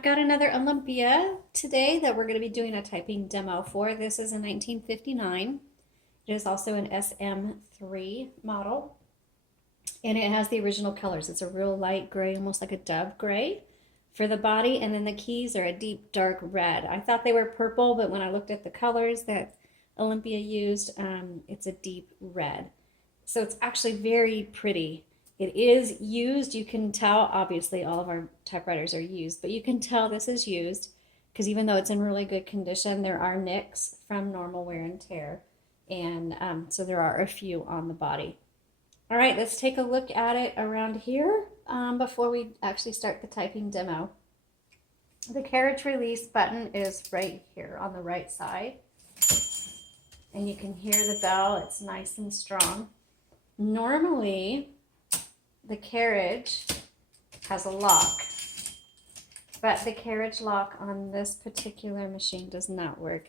I've got another Olympia today that we're going to be doing a typing demo for. This is a 1959. It is also an SM3 model, and it has the original colors. It's a real light gray, almost like a dove gray for the body, and then the keys are a deep dark red. I thought they were purple, but when I looked at the colors that Olympia used, it's a deep red. So it's actually very pretty. It is used. You can tell, obviously all of our typewriters are used, but you can tell this is used because even though it's in really good condition, there are nicks from normal wear and tear. And so there are a few on the body. All right, let's take a look at it around here before we actually start the typing demo. The carriage release button is right here on the right side. And you can hear the bell. It's nice and strong. Normally, the carriage has a lock, but the carriage lock on this particular machine does not work,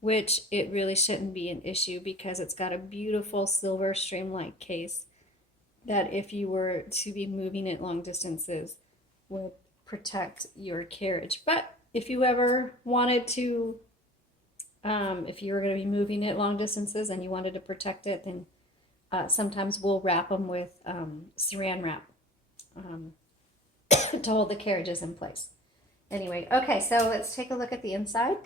which it really shouldn't be an issue because it's got a beautiful silver streamlined case that if you were to be moving it long distances would protect your carriage. But if you ever wanted to, if you were going to be moving it long distances and you wanted to protect it, then sometimes we'll wrap them with saran wrap to hold the carriages in place. Anyway, okay, so let's take a look at the inside.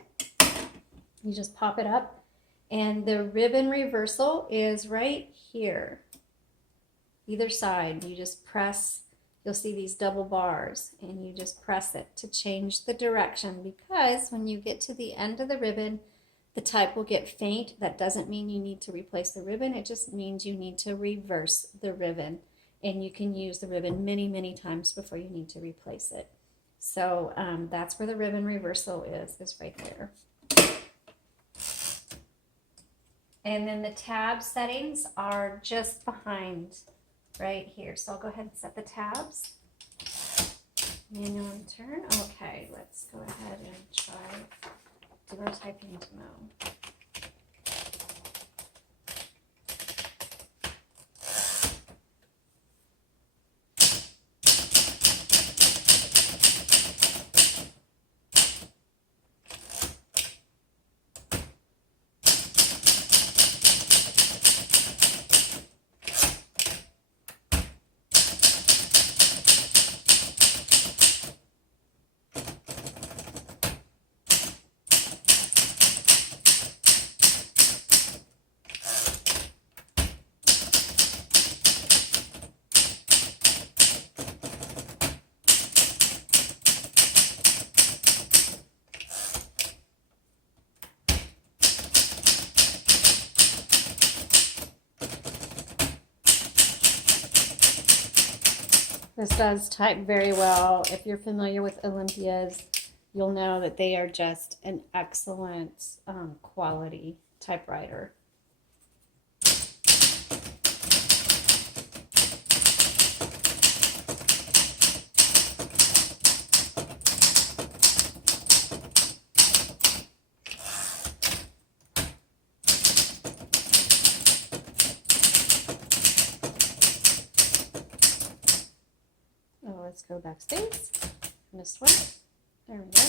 You just pop it up, and the ribbon reversal is right here. Either side, you just press, you'll see these double bars, and you just press it to change the direction, because when you get to the end of the ribbon, the type will get faint. That doesn't mean you need to replace the ribbon. It just means you need to reverse the ribbon. And you can use the ribbon many, many times before you need to replace it. So that's where the ribbon reversal is right there. And then the tab settings are just behind right here. So I'll go ahead and set the tabs. Manual and turn. Okay, let's go ahead and try do our typing demo. This does type very well. If you're familiar with Olympias, you'll know that they are just an excellent quality typewriter. Let's go backspace from this one. There we go.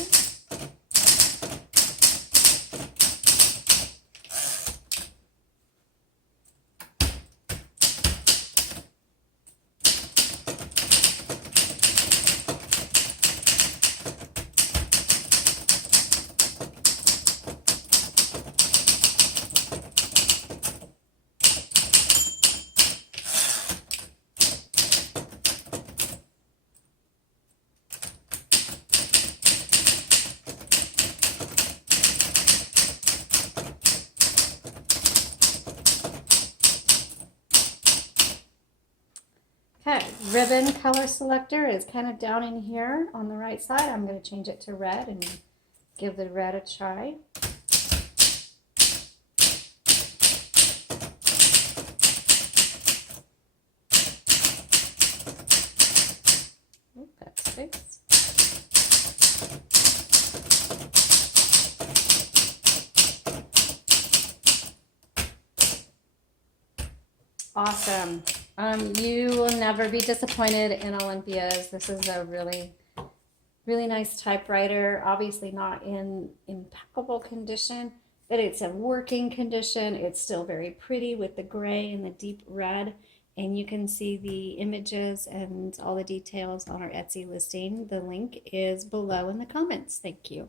Okay, ribbon color selector is kind of down in here on the right side. I'm going to change it to red and give the red a try. Oop, that's fixed. Awesome. You will never be disappointed in Olympias. This is a really Really nice typewriter, obviously not in impeccable condition, but it's a working condition. It's still very pretty with the gray and the deep red. And you can see the images and all the details on our Etsy listing. The link is below in the comments. Thank you.